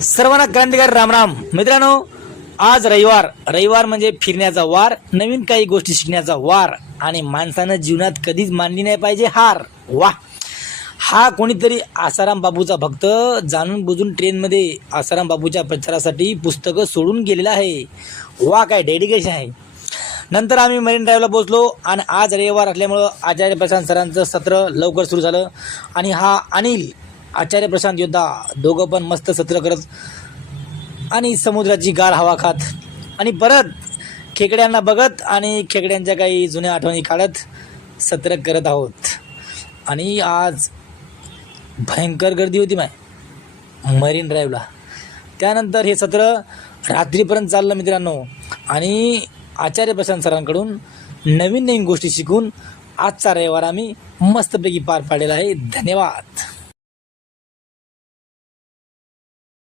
सर्वांना क्रांतिकारी रामराम. मित्रांनो, आज रविवार म्हणजे फिरण्याचा वार, नवीन काही गोष्टी शिकण्याचा वार आणि माणसानं जीवनात कधीच मानली नाही पाहिजे हार. वा, हा कोणीतरी आसाराम बापूचा भक्त जाणून बुजून ट्रेनमध्ये आसाराम बापूच्या प्रचारासाठी पुस्तकं सोडून गेलेला आहे. वा, काय डेडिकेशन आहे. नंतर आम्ही मरीन ड्राईव्हला पोहोचलो आणि आज रविवार असल्यामुळं आचार्य प्रशांत सरांचं सत्र लवकर सुरू झालं आणि हा अनिल, आचार्य प्रशांत योद्धा दोघं पण मस्त सत्र करत आणि समुद्राची गार हवा खात आणि परत खेकड्यांना बघत आणि खेकड्यांच्या काही जुन्या आठवणी काढत सत्र करत आहोत. आणि आज भयंकर गर्दी होती मरीन ड्राईव्हला. त्यानंतर हे सत्र रात्रीपर्यंत चाललं मित्रांनो. आणि आचार्य प्रशांत सरांकडून नवीन गोष्टी शिकून आजचा रविवार आम्ही मस्तपैकी पार पाडलेला आहे. धन्यवाद.